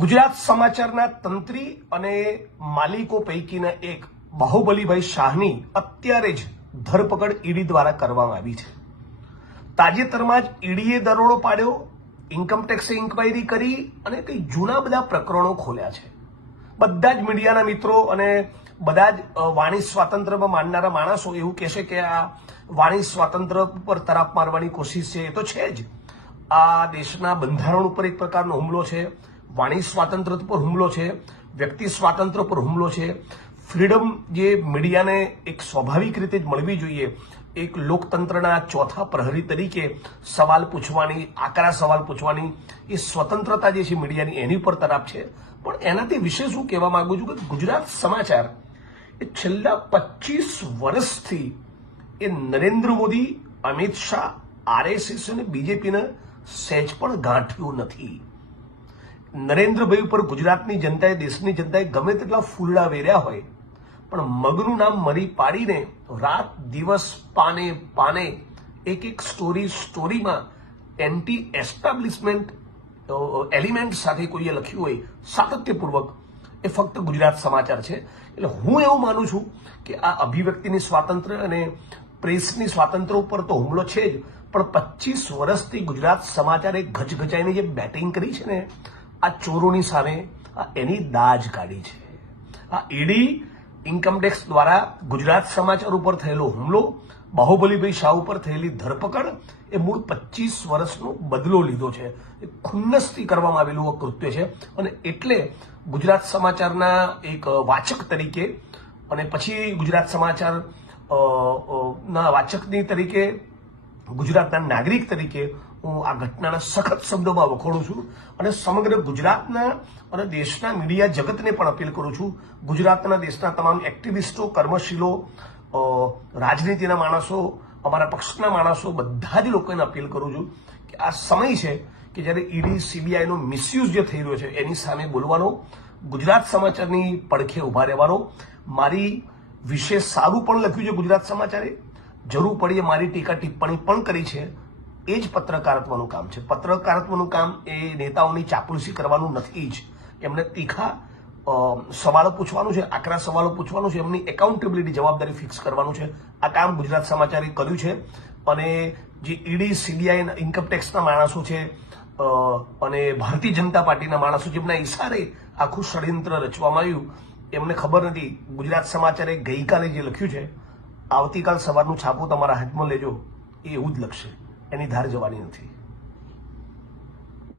ગુજરાત સમાચારના તંત્રી અને માલિકો પૈકીના એક બાહુબલીભાઈ શાહની અત્યારે જ ધરપકડ ઈડી દ્વારા કરવામાં આવી છે। તાજેતરમાં જ ઈડીએ દરોડો પાડ્યો, ઇન્કમટેક્સે ઇન્ક્વાયરી કરી અને કઈ જૂના બધા પ્રકરણો ખોલ્યા છે। બધા જ મીડિયાના મિત્રો અને બધા જ વાણી સ્વાતંત્ર્યમાં માનનારા માણસો એવું કહેશે કે આ વાણી સ્વાતંત્ર્ય પર તરાપ મારવાની કોશિશ છે। એ તો છે જ, આ દેશના બંધારણ ઉપર એક પ્રકારનો હુમલો છે, વાણી સ્વાતંત્ર્ય પર હુમલો છે, વ્યક્તિ સ્વાતંત્ર્ય પર હુમલો છે। ફ્રીડમ જે મીડિયાને એક સ્વાભાવિક રીતે જ મળવી જોઈએ, એક લોકતંત્રના ચોથા પ્રહરી તરીકે સવાલ પૂછવાની, આકરા સવાલ પૂછવાની એ સ્વતંત્રતા જે છે મીડિયાની, એની ઉપર તરાપ છે। પણ એનાથી વિશે શું કહેવા માંગુ છું કે ગુજરાત સમાચાર એ છેલ્લા 25 વર્ષથી એ નરેન્દ્ર મોદી, અમિત શાહ, આરએસએસ અને બીજેપીને સહેજ પણ ગાંઠ્યું નથી। નરેન્દ્રભાઈ ઉપર ગુજરાતની જનતાએ, દેશની જનતાએ ગમે તેટલા ફૂલડા વેર્યા હોય, પણ મગનું નામ મરી પાડીને રાત દિવસ પાને પાને એક સ્ટોરીમાં એન્ટી એસ્ટાબ્લિશમેન્ટ એલિમેન્ટ સાથે કોઈએ લખ્યું હોય સાતત્યપૂર્વક, એ ફક્ત ગુજરાત સમાચાર છે। એટલે હું એવું માનું છું કે આ અભિવ્યક્તિની સ્વાતંત્ર્ય અને પ્રેસની સ્વાતંત્ર્ય ઉપર તો હુમલો છે જ, પણ 25 વર્ષથી ગુજરાત સમાચારે ગજગજાઈને જે બેટિંગ કરી છે ને, આ ચોરોની સામે એની દાજ કાઢી છે। આ ઈડી ઇન્કમટેક્સ દ્વારા ગુજરાત સમાચાર ઉપર થયેલો હુમલો, બાહુબલીભાઈ શાહ ઉપર થયેલી ધરપકડ એ મૂળ 25 વર્ષનો બદલો લીધો છે। એ ખુન્નસથી કરવામાં આવેલું કૃત્ય છે અને એટલે ગુજરાત સમાચારના એક વાચક તરીકે અને પછી ગુજરાત સમાચાર ના વાચકની તરીકે, ગુજરાતના નાગરિક તરીકે હું આ ઘટનાના સખત શબ્દોમાં વખોડું છું અને સમગ્ર ગુજરાતના અને દેશના મીડિયા જગતને પણ અપીલ કરું છું, ગુજરાતના દેશના તમામ એક્ટિવિસ્ટો, કર્મશીલો, રાજનીતિના માણસો, અમારા પક્ષના માણસો, બધા જ લોકોને અપીલ કરું છું કે આ સમય છે કે જ્યારે ઈડી સીબીઆઈનો મિસયુઝ જે થઈ રહ્યો છે એની સામે બોલવાનો, ગુજરાત સમાચારની પડખે ઉભા રહેવાનો। મારી વિશે સારું પણ લખ્યું છે ગુજરાત સમાચારે, જરૂર પડીએ મારી ટીકા ટિપ્પણી પણ કરી છે। એ જ પત્રકારત્વનું કામ છે। પત્રકારત્વનું કામ એ નેતાઓની ચાપલુસી કરવાનું નથી જ, એમને તીખા સવાલો પૂછવાનું છે, આકરા સવાલો પૂછવાનું છે, એમની એકાઉન્ટેબિલિટી, જવાબદારી ફિક્સ કરવાનું છે। આ કામ ગુજરાત સમાચારે કર્યું છે અને જે ઈડી, સીબીઆઈ, ઇન્કમટેક્સના માણસો છે અને ભારતીય જનતા પાર્ટીના માણસો જેમના ઇશારે આખું ષડયંત્ર રચવામાં આવ્યું, એમને ખબર નથી। ગુજરાત સમાચારે ગઈકાલે જે લખ્યું છે, આવતીકાલ સવારનું છાપું તમારા હાથમાં લેજો, એ એવું જ લખશે, એની ધાર જવાની નથી।